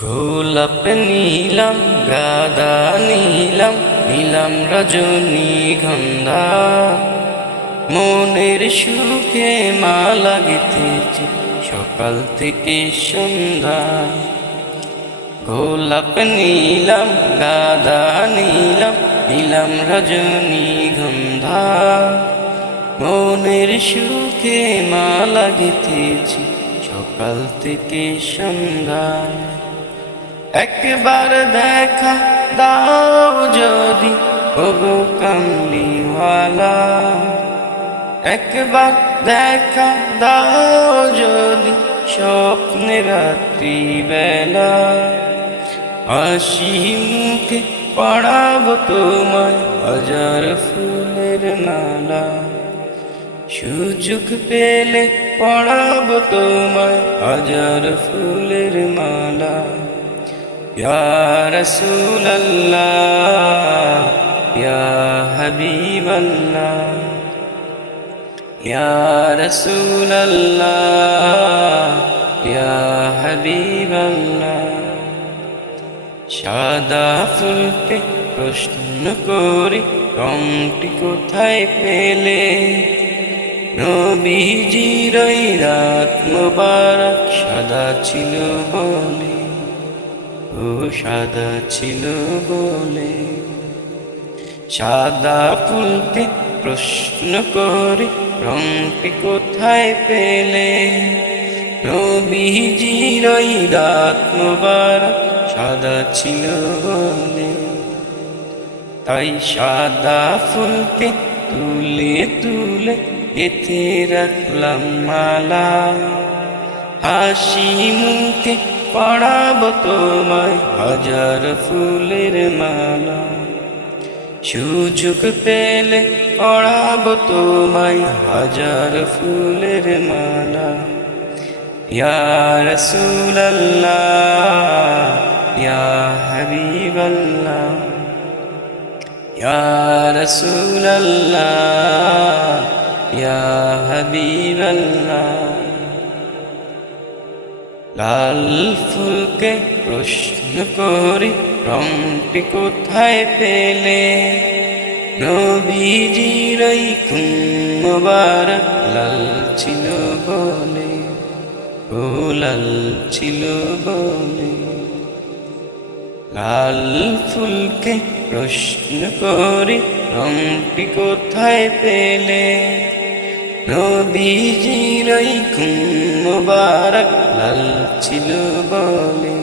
গোলাপ নীলাম গাদা নীলাম নীলাম রজনীগন্ধা মনের সুখে মালা গেঁথেছি সকাল থেকে সন্ধ্যা। গোলাপ নীলাম গাদা নীলাম নীলাম রজনীগন্ধা মনের সুখে মালা গেঁথেছি সকাল থেকে সন্ধ্যা। একবার দেখা দাও যদি ওগো কামলিওয়ালা, একবার দেখা দাও যদি স্বপ্নে রাত্রি বেলা। হাসি মুখে পড়াবো তোমায় হাজার ফুলের মালা, সুযোগ পেলে পড়াবো তোমায় হাজার ফুলের মালা। ইয়া রাসূলাল্লাহ ইয়া হাবিবাল্লাহ, ইয়া রাসূলাল্লাহ ইয়া হাবিবাল্লাহ। সাদা ফুলকে প্রশ্ন করি রংটি কোথায় পেলে, নবীজির ওই রাত মোবারক সাদা ছিল বলে, ও সাদা ছিল বলে। সাদা ফুলকে প্রশ্ন করি রংটি কোথায় পেলে, নবীজির ওই রাত মোবারক সাদা ছিল বলে। তাই সাদা ফুলকে তুলে তুলে গেঁথে রাখলাম মালা, হাসি মুখে পড়াবো তোমায় হাজার ফুলের মালা। সুযোগ পেলে পড়াবো তোমায় হাজার ফুলের মালা। ইয়া রাসূলাল্লাহ ইয়া হাবিবাল্লাহ, ইয়া রাসূলাল্লাহ ইয়া হাবিবাল্লাহ। লাল ফুলকে প্রশ্ন করি রংটি কোথায় পেলে, নবীজির ওই মোবারক লাল ছিল বলে, ও লাল ছিল বলে। লাল ফুলকে প্রশ্ন করি রংটি কোথায় পেলে, নবীজির ওই মোবারক লাল ছিল বলে।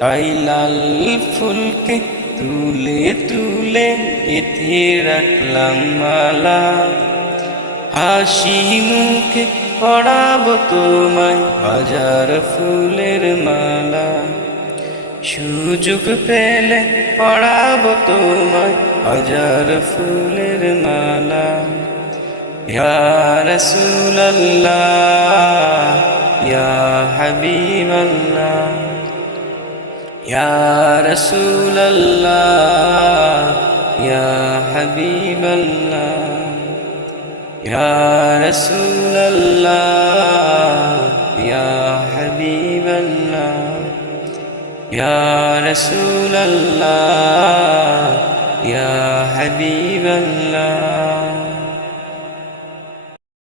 তাই লাল ফুলকে তুলে তুলে গেঁথে রাখলাম মালা, হাসি মুখে পড়াবো তোমায় হাজার ফুলের মালা। সুযোগ পেলে পড়াবো তোমায় হাজার ফুলের মালা। ইয়া রাসূলাল্লাহ ইয়া হাবিবাল্লাহ, ইয়া রাসূলাল্লাহ ইয়া হাবিবাল্লাহ, ইয়া রাসূলাল্লাহ ইয়া হাবিবাল্লাহ, ইয়া রাসূলাল্লাহ ইয়া হাবিবাল্লাহ।